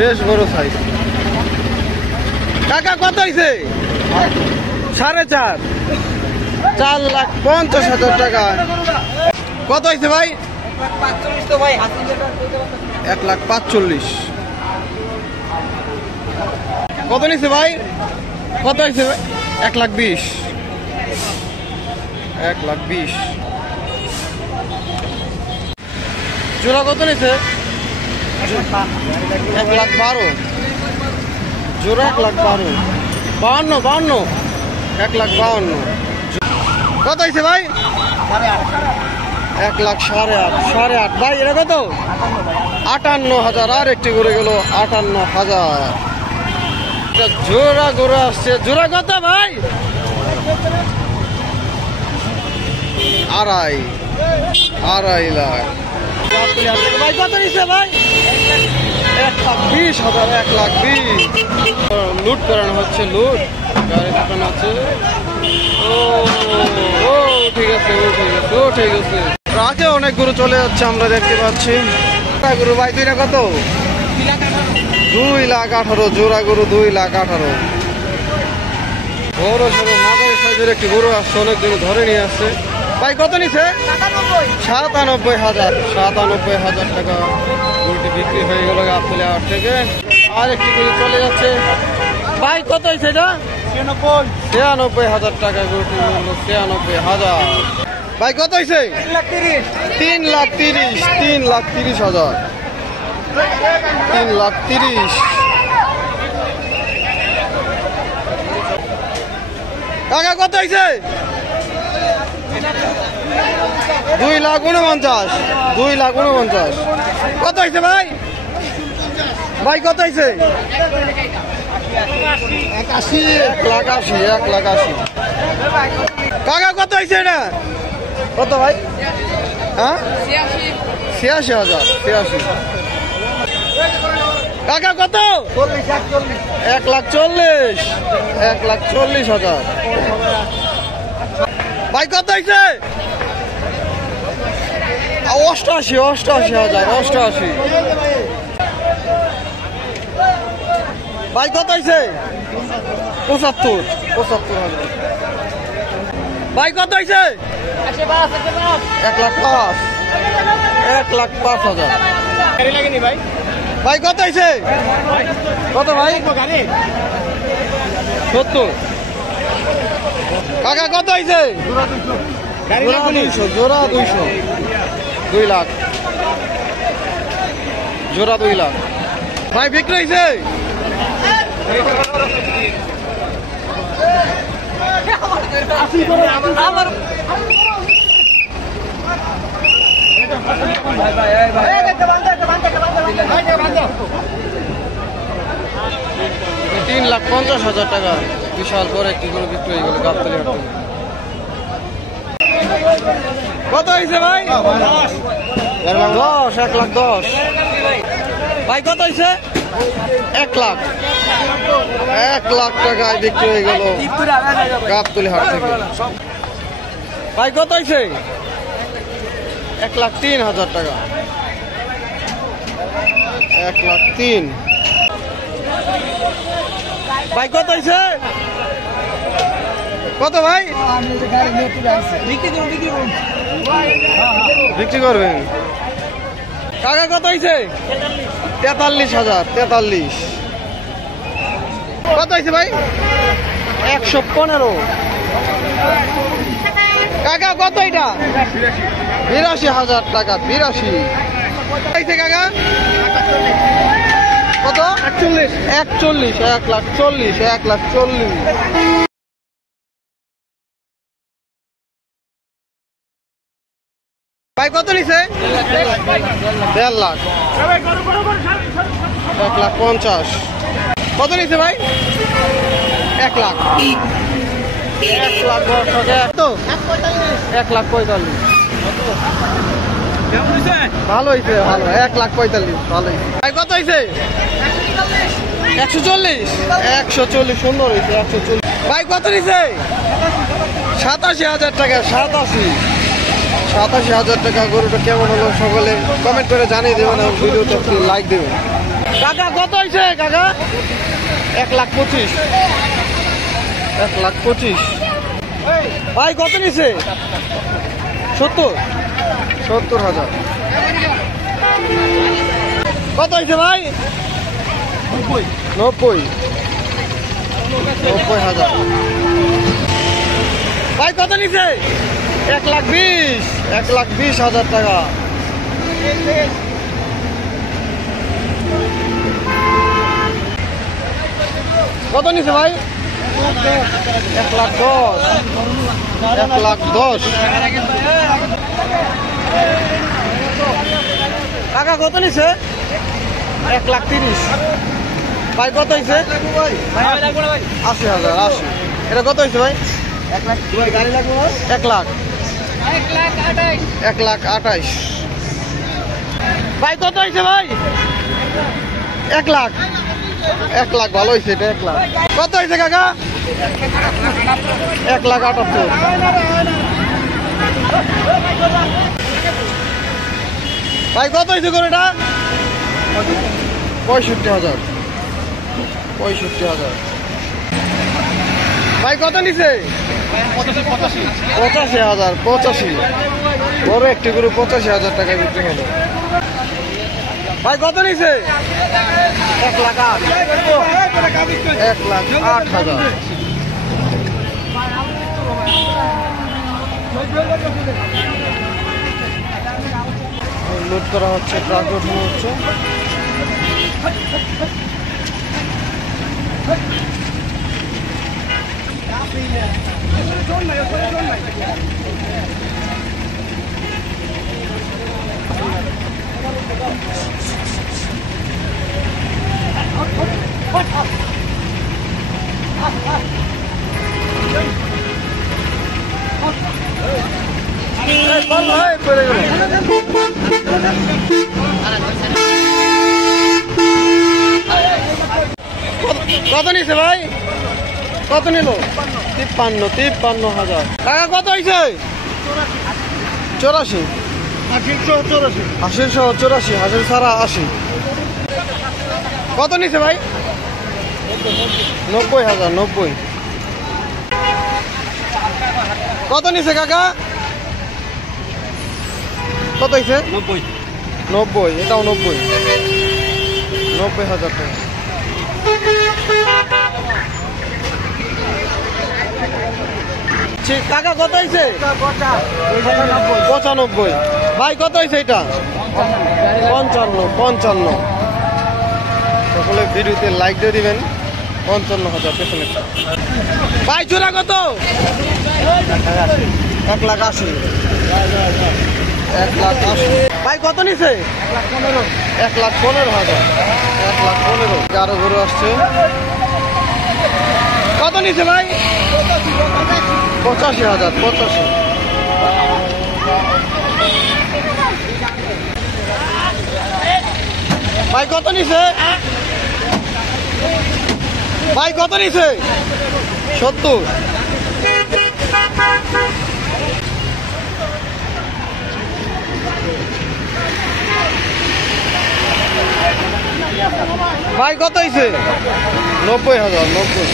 বেশ বড় সাইজ। কাকা কত হয়েছে? 4.5, 4,50,000 টাকা। কত হয়েছে ভাই? 1,45,000। কত নিচ্ছে ভাই? কত হয়েছে? 1,20,000। 1,20,000 জোড়া কত নিচ্ছে? 1,12,000 জোড়া। 1,12,000 52 1,52,000। কত হয়েছে ভাই? 1,08,500 ভাই। এটা কত? 58,000। আর একটি করে গেল 58,000। জোড়া গরু আসছে। জোড়া কত ভাই? 2.5 লাখ। ভাই কত নিচ্ছে ভাই? 1,20,000। 1,20,000 লুট করানো হচ্ছে। লুট গাড়ি দোকান আছে। ও ঠিক আছে, ঠিক আছে। রাতে অনেক গরু চলে যাচ্ছে আমরা দেখতে পাচ্ছি। গরু ভাই দুইটা কত? 2,18,000 জোড়া গরু। 2,18,000 বড় সড়ো মাঝারি সাইজের একটি গরু আসছে। অনেক দিন ধরে নিয়ে আসছে। ভাই কত নিচ্ছে? 97,000। 97,000 টাকা গরুটি বিক্রি হয়ে গেল গাবতলী হাট থেকে। আর একটি গরু চলে যাচ্ছে। ভাই কত হয়েছে এটা? 96,000 টাকা গরুটি মূল্য। 96,000। ভাই কত হয়েছে? 3,30,000। 3,30,000। 3,30,000। টাকা কত হয়েছে? 2,49,000। 2,49,000। কত হয়েছে ভাই? ভাই কত হয়েছে? 1,80,000। কাকা কত হয়েছে এটা? কত ভাই? হ্যাঁ 86,000। 86। কাকা কত? 1,40,000। 1,40,000। ভাই কত হয়েছে? 88,000। 88। ভাই কত হয়েছে? 75,000। ভাই কত হয়েছে? 1,05,000। 1,05,000। ভাই কত হয়েছে? কত ভাই? 70। কাকা কত হয়েছে? জোড়া 200। 2 লাখ জোড়া। 2 লাখ ভাই বিক্রি হয়েছে। আমার 3,50,000 টাকা বিশাল বড় একটি গরু বিক্রি হয়ে গেল গাবতলী হাট থেকে। কত হয়েছে ভাই? 10। 1,10,000। ভাই কত হয়েছে? 1 লাখ। 1 লাখ টাকায় বিক্রি হয়ে গেল গাবতলী হাট থেকে। ভাই কত হয়েছে? 1,03,000 টাকা। 1,03,000। ভাই কত হয়েছে? কত ভাই? বিক্রি করবেন। টাকা কত হয়েছে? 43,000। 43। কত হয়েছে ভাই? 115। কাকা কত এটা? 82,000 টাকা। 82 হয়েছে কাকা। কত? 41। 1,40,000। 1,40,000। ভাই কত নিছে? 1.5 লাখ। 1,50,000। কত নিছে ভাই? 1 লাখ। 1,10,000 টাকা। 1,45,000। ভালো হয়েছে। ভালো। 1,45,000। ভালো হয়েছে। ভাই কত হয়েছে? 140। 140 সুন্দর হয়েছে। 140। ভাই কত নিছে? 87,000 টাকা। 87,000 টাকা। গরুটা কেমন হলো সকলে কমেন্ট করে জানিয়ে দেবেন এবং ভিডিওতে লাইক দেবেন। কাকা কত হয়েছে কাকা? 1,25,000। 1,25,000। ভাই কত নিছে? 70,000। কত হয়েছে ভাই? 90,000। ভাই কত নিছে? 1,20,000 টাকা। কত নিছে ভাই? 1,10,000। 1,10,000। কাকা কত নিছে? 1,30,000। ভাই কত হয়েছে? 80,000। 80। এটা কত হয়েছে ভাই? 1,28,000। ভাই কত হয়েছে ভাই? 1,00,000। 1,00,000 ভালো হয়েছে এটা। 1,00,000 কত হয়েছে কাকা? 1,78,000। ভাই কত হয়েছে করে এটা? 65,000। 65,000। ভাই কত নিছে? 85,000। 85। বড় একটি গরু 85,000 টাকা বিক্রি হলো। ভাই কত নিছে? 1,08,000। 1,08,000। লোড করা হচ্ছে, ট্রাক ওঠানো হচ্ছে। কত নিছে ভাই? কত নিল? 53,000 টাকা। কত হয়েছে? 84। 80,84। 80 ছাড়া 80। কত নিছে ভাই? 90,000। 90। কত নিছে কাকা? কত হয়েছে? 90। এটাও 90। 90,000 টাকা। কাকা কত হয়েছে? 95। ভাই কত হয়েছে এটা? 55। সকলে ভিডিওতে লাইক দিয়ে দিবেন। 55,000 পেছনে। ভাই চূড়া কত? 1,80,000। 1,80,000। ভাই কত নিছে? 1,15,000। 1,15,000। আরো গরু আসছে। কত নিছে ভাই? 85,000। 85। ভাই কত নিছে? ভাই কত নিছে? 70। ভাই কত হয়েছে? 90,000। 90।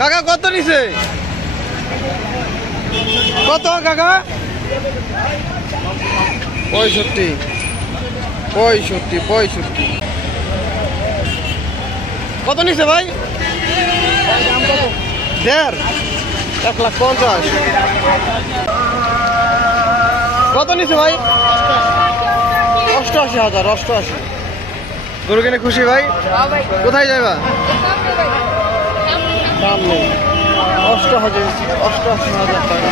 কাকা কত নিছে? কত কাকা? 65। 65। কত নিছে ভাই? 1,500,000। 1,50,000। কত নিছে ভাই? 88,000। 88। গরু কিনে খুশি ভাই? কোথায় যাবা? দাম নেই। 88,000 টাকা।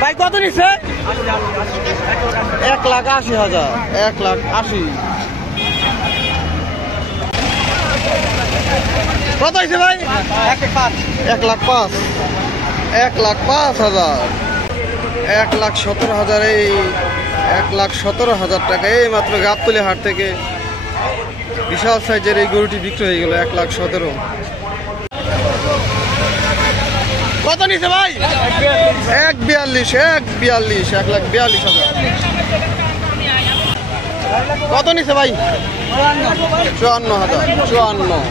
ভাই কত নিচ্ছে? 1,80,000। 1,80,000। কত হয়েছে ভাই? 1,05,000। 1,05,000। 1,17,000। এই 1,17,000 টাকা এই মাত্র গাবতলী হাট থেকে বিশাল সাইজের এই গরুটি বিক্রি হয়ে গেল 1,17,000। কত নিছে ভাই? 1,42,000। 1,42,000। কত নিছে ভাই? 54,000। 54।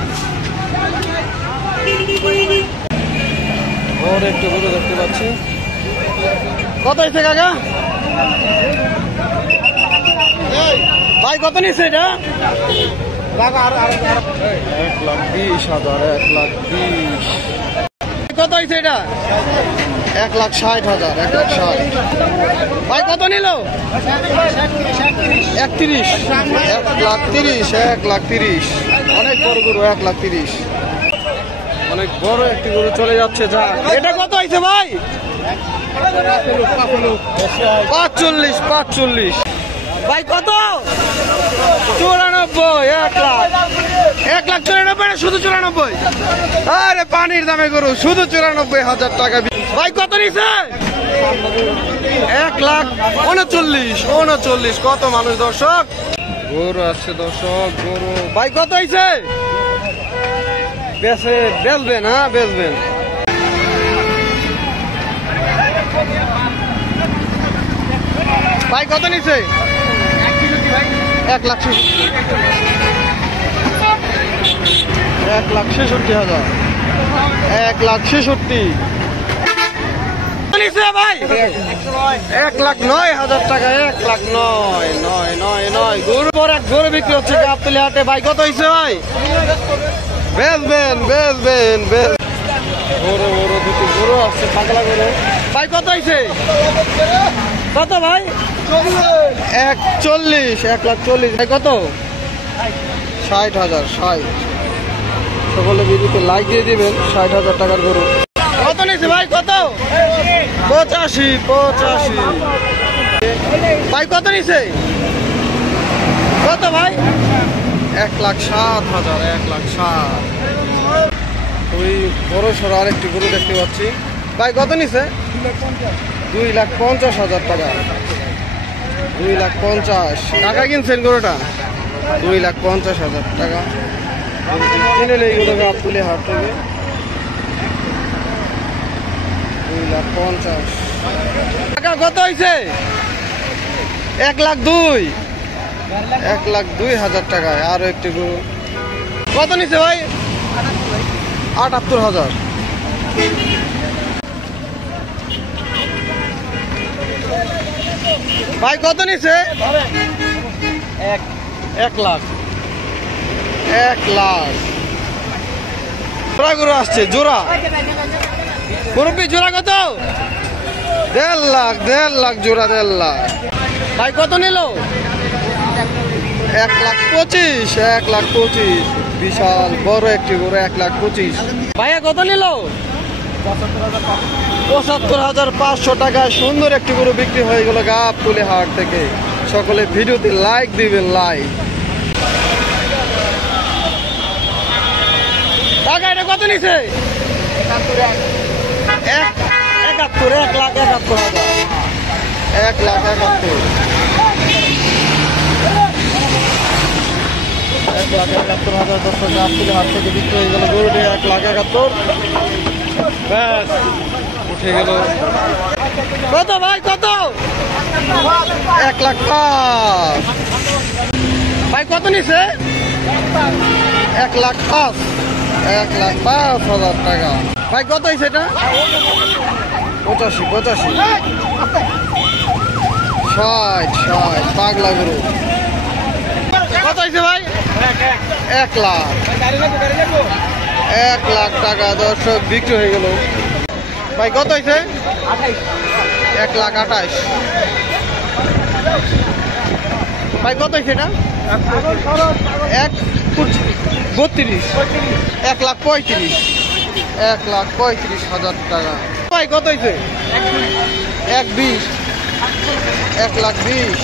ওর একটু গরু দেখতে পাচ্ছি। কত হয়েছে কাকা ভাই? কত নিচ্ছে এটা? 1,20,000। 1,20,000। কত হয়েছে এটা? 1,60,000। 1,60,000। ভাই কত নিল? 31। 1,30,000। 1,30,000। অনেক বড় গরু। 1,30,000। অনেক বড় একটি গরু চলে যাচ্ছে। যা এটা কত হয়েছে ভাই? 45। 45। ভাই কত? 94। 1,00,000। 1,94,000 না শুধু 94? আরে পানির দামে গরু, শুধু 94,000 টাকা। ভাই কত নিছে? 1,39,000। 39। কত মানুষ দর্শক? গরু আছে দর্শক, গরু। ভাই কত হয়েছে? বেচবেন? হ্যাঁ বেচবেন। ভাই কত নিছে? 1,66,000। 1,66,000। 1,66,000 নিছে ভাই? 1,09,000 টাকা। 1,09,000। গরু পর এক গরু বিক্রি হচ্ছে গাবতলী হাটে। ভাই কত হয়েছে ভাই? বেচবেন। বড় বড় দুটো গরু আসছে, পাগলা গরু। ভাই কত হয়েছে? কত ভাই? 41। 1,40,000। ভাই কত? 60,000। 60। সকলে ভিডিওতে লাইক দিয়ে দিবেন। 60,000 টাকার গরু। কত নিয়েছে ভাই? কত? 85। 85। ভাই কত নিছে? কত ভাই? 1,07,000। 1,07,000। ওই বড় সড়ো আরেকটি গরু দেখতে পাচ্ছি। ভাই কত নিছে? 2,50,000 টাকা। 2,50,000 টাকা কিনছেন গরুটা? 2,50,000 টাকা কিনে নেই গরু গাবতলী হাট থেকে। 2,50,000 টাকা। কত হয়েছে? 1,02,000। 1,02,000 টাকায় আরো একটি গরু। কত নিছে ভাই? 78,000। ভাই কত নিছে? 1,00,000। 1,00,000 জোড়া গরু আসছে। জোড়া মুরব্বী জোড়া কত? 1,50,000। 1,50,000 জোড়া। 1,50,000। ভাই কত নিল? 1,25,000। 1,25,000 বিশাল বড় একটি গরু। 1,25,000। ভাইয়া কত নিল? 75,500 টাকায় সুন্দর একটি গরু বিক্রি হয়ে গেল গাবতলী হাট থেকে। সকলে ভিডিওতে লাইক দিবেন। লাইক। টাকা এটা কত নিছে? 71,000। 1,71,000। 1,71,000। 1,71,000 দর্শক গাবতলী হাট থেকে বিক্রি হয়ে গেল গরুটি। 1,71,000 ব্যাস উঠে গেল। কত ভাই? কত? 1,05,000। ভাই কত নিছে? 1,05,000। 1,05,000 টাকা। ভাই কত হয়েছে এটা? 85। 85। 60। পাগলা গরু। কত হয়েছে ভাই? 1,00,000। 1,00,000 টাকা দর্শক বিক্রি হয়ে গেল। ভাই কত হয়েছে? 1,28,000। ভাই কত হয়েছে এটা? 1,32,000। 1,35,000। 1,35,000 টাকা। ভাই কত হয়েছে? 1,20,000। 1,20,000।